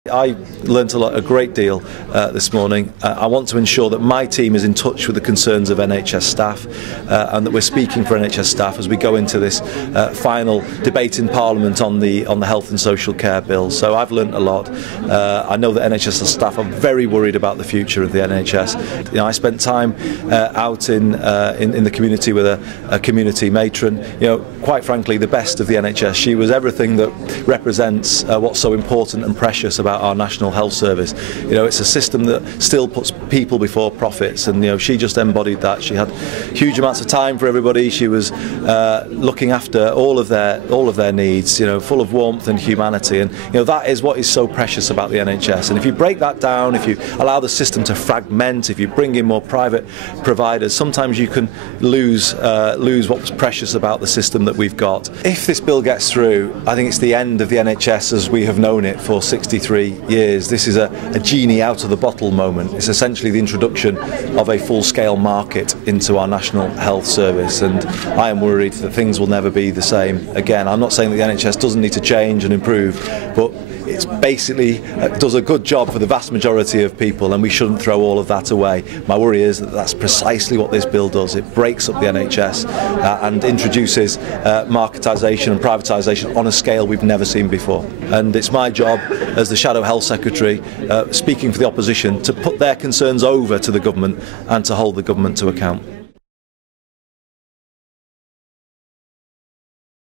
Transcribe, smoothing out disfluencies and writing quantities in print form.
I learnt a great deal this morning. I want to ensure that my team is in touch with the concerns of NHS staff and that we're speaking for NHS staff as we go into this final debate in Parliament on the health and social care bill. So I've learnt a lot. I know that NHS staff are very worried about the future of the NHS. I spent time out in the community with a community matron. Quite frankly, the best of the NHS. She was everything that represents what's so important and precious about our National Health Service. It's a system that still puts people before profits, and she just embodied that. She had huge amounts of time for everybody. She was looking after all of their needs, full of warmth and humanity, and that is what is so precious about the NHS. And if you break that down, if you allow the system to fragment, if you bring in more private providers, sometimes you can lose what's precious about the system that we've got. If this bill gets through, I think it's the end of the NHS as we have known it for 63 years. This is a genie out of the bottle moment. It's essentially the introduction of a full-scale market into our National Health Service, and I am worried that things will never be the same again. I'm not saying that the NHS doesn't need to change and improve, but it's basically does a good job for the vast majority of people, and we shouldn't throw all of that away. My worry is that that's precisely what this bill does. It breaks up the NHS and introduces marketisation and privatisation on a scale we've never seen before. And it's my job as the Shadow Health Secretary, speaking for the opposition, to put their concerns over to the government and to hold the government to account.